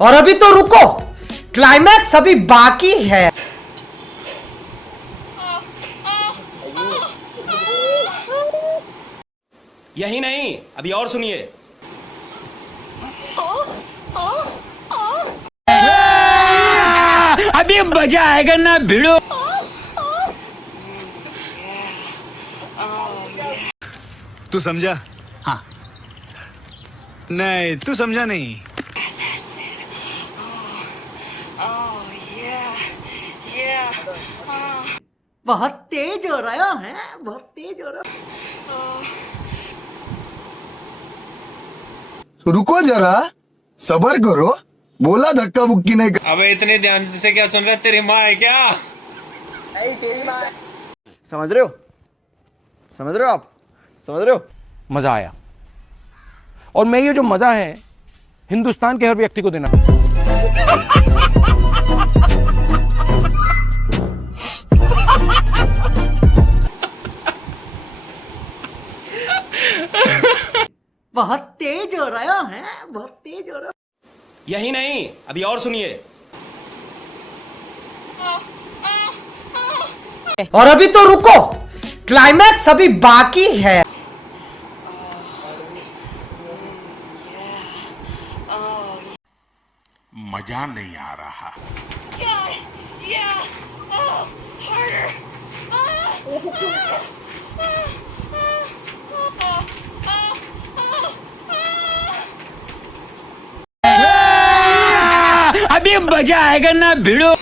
और अभी तो रुको, क्लाइमैक्स अभी बाकी है। यही नहीं, अभी और सुनिए। अभी मजा आएगा ना भिड़ो। तू समझा? हाँ। नहीं, तू समझा नहीं। बहुत तेज हो रहा है, बहुत तेज हो रहा। रुको जरा, सबर करो। बोला धक्का बुक्की नहीं कर। अबे इतने ध्यान से क्या सुन रहा है? तेरी माँ है क्या? समझ रहे हो? समझ रहे हो आप? समझ रहे हो? मजा आया, और मैं ये जो मजा है हिंदुस्तान के हर व्यक्ति को देना। बहुत तेज हो रहा है, बहुत तेज हो रहा। यही नहीं, अभी और सुनिए। और अभी तो रुको, क्लाइमैक्स अभी बाकी है। मजा नहीं आ रहा। अभी मजा आएगा ना भिड़ो।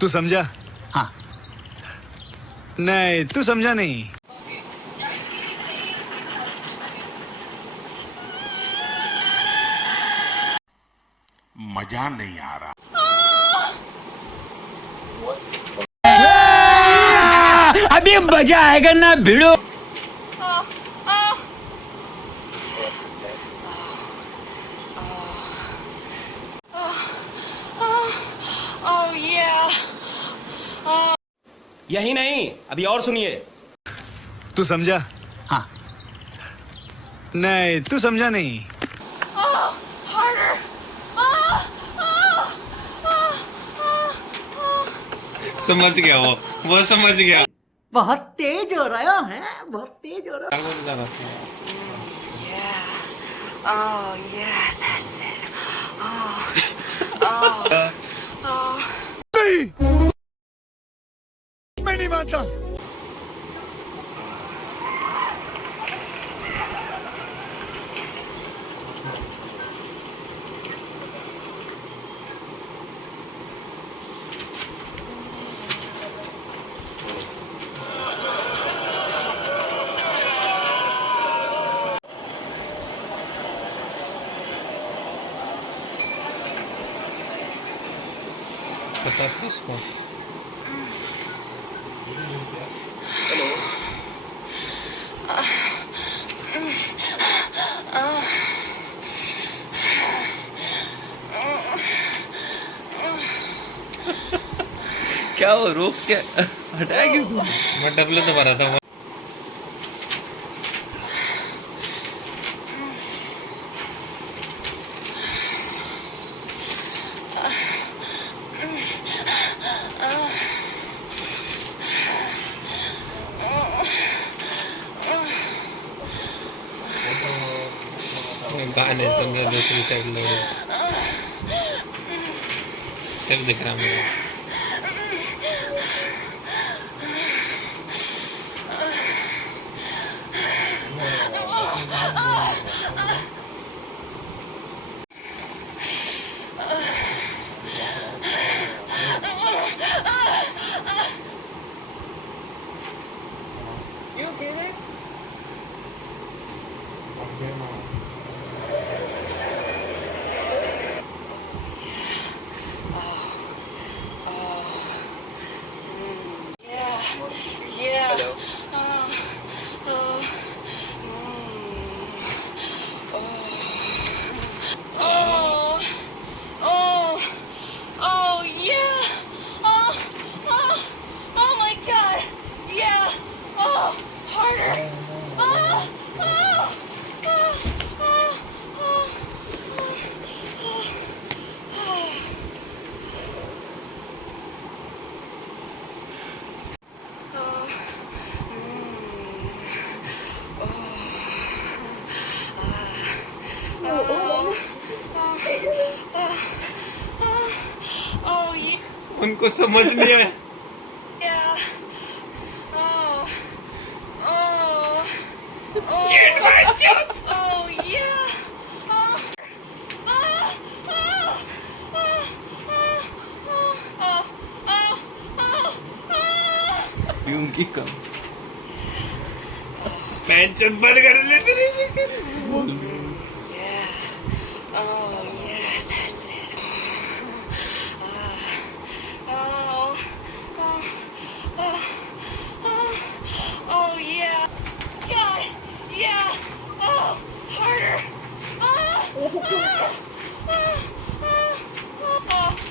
तू समझा? हाँ। नहीं, तू समझा नहीं। मजा नहीं आ रहा। अभी मजा आएगा ना भिड़ो। यही नहीं, अभी और सुनिए। तू समझा? हाँ। नहीं, तू समझा नहीं। समझ गया वो समझ गया। बहुत तेज हो रहा है, बहुत तेज हो रहा। Oh yeah, that's it. नहीं, मैं नहीं मानता। पता था इसको। क्या वो रोक क्या हटाया क्यों तू? मैं डबल तो मारा था। गाने सुन रहे दूसरी साइड लोग सिर्फ दिख रहा मुझे। उनको समझ नहीं है. Yeah. Oh. Oh. Oh. Shit, my chest. Oh yeah. Oh. Oh. Oh. Oh. Oh. Oh. Oh. उनकी कम. पेंशन बंद कर ले तेरी शिकर. Yeah. Oh yeah, that's it. Oh. Oh. Oh. Oh yeah. God. Yeah. Oh, harder. Oh. Oh. Oh.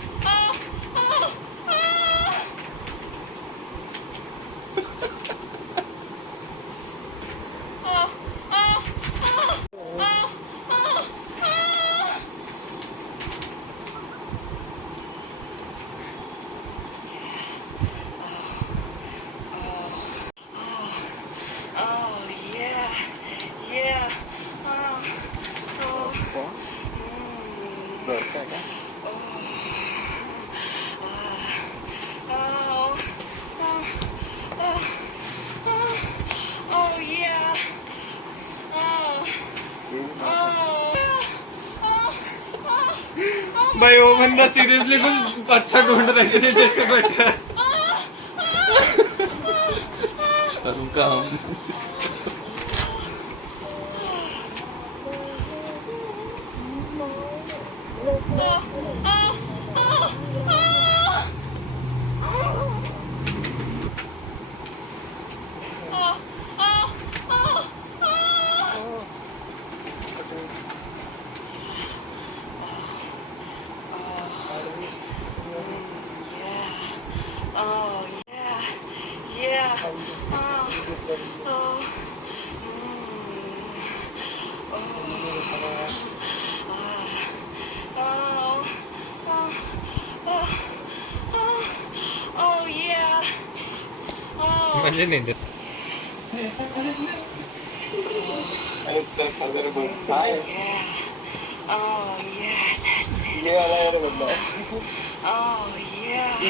Oh. Oh. Oh. Oh. Oh. Oh. Oh. Oh. Oh. Oh yeah, yeah. Oh, oh. Oh, oh, oh, oh yeah. Oh, oh, oh, भाई वो बंदा seriously कुछ अच्छा ढूंढ रहा है जैसे बैठा है. उनका हम oh yeah, yeah. Oh, oh. Oh, oh, oh, oh, oh yeah. Oh, मजे नहीं दे. yeah. Oh yeah, that's it. Oh yeah. Yeah.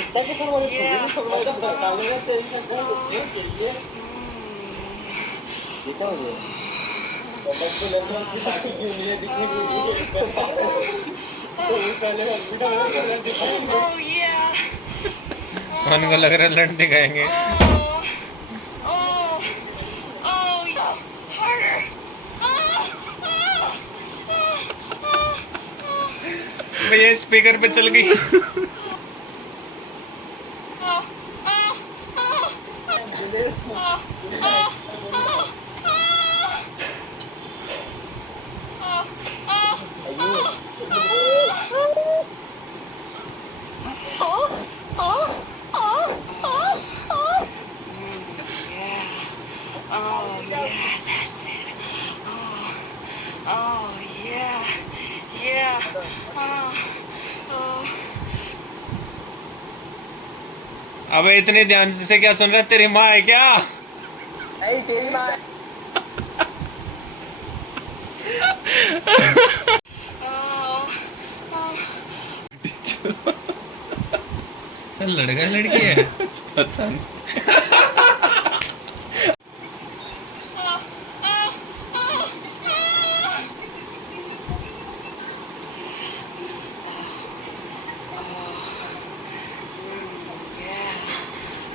Oh yeah. उनको लग रहा है लड़ दिखाएंगे. Oh. Oh. Oh yeah. Harder. Oh. Oh. भैया स्पीकर पे चल गई. Oh. Oh. Oh. Oh. Oh. Oh yeah, that's it. Oh, oh yeah, yeah. Oh, oh. अबे इतने ध्यान से क्या सुन रहा है? तेरी माँ है क्या? Oh, oh. लड़का लड़की है पता नहीं.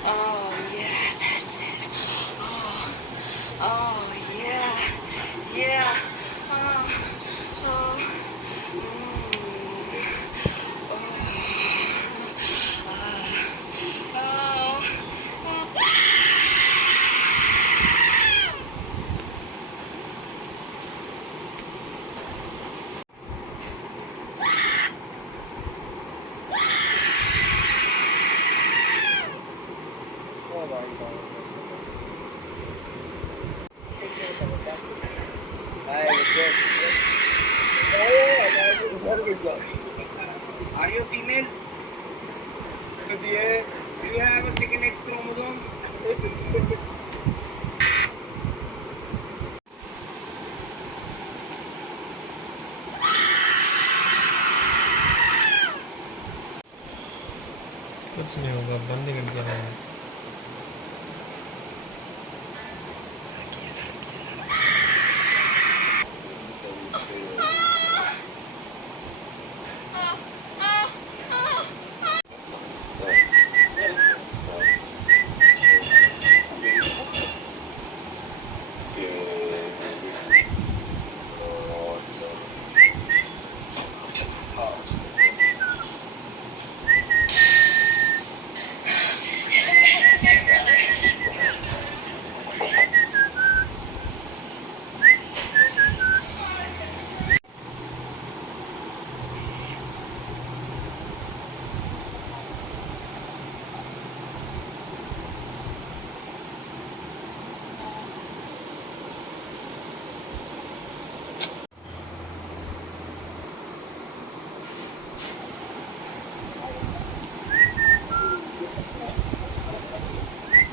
Oh yeah, that's it. Oh, oh yeah, yeah. Oh, oh. Are you female? Do you have a second X chromosome? कुछ होगा, बंद ही कर दिया मैंने।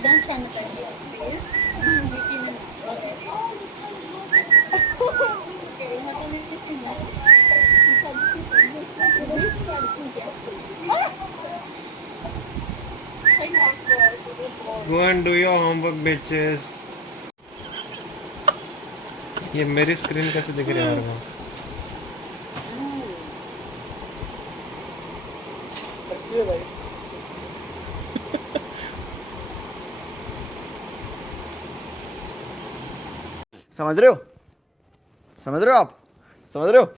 Don't send it please. Go and do your homework, bitches. ये मेरी स्क्रीन कैसे दिख रही है यार वो? समझ रहे हो? समझ रहे हो आप? समझ रहे हो?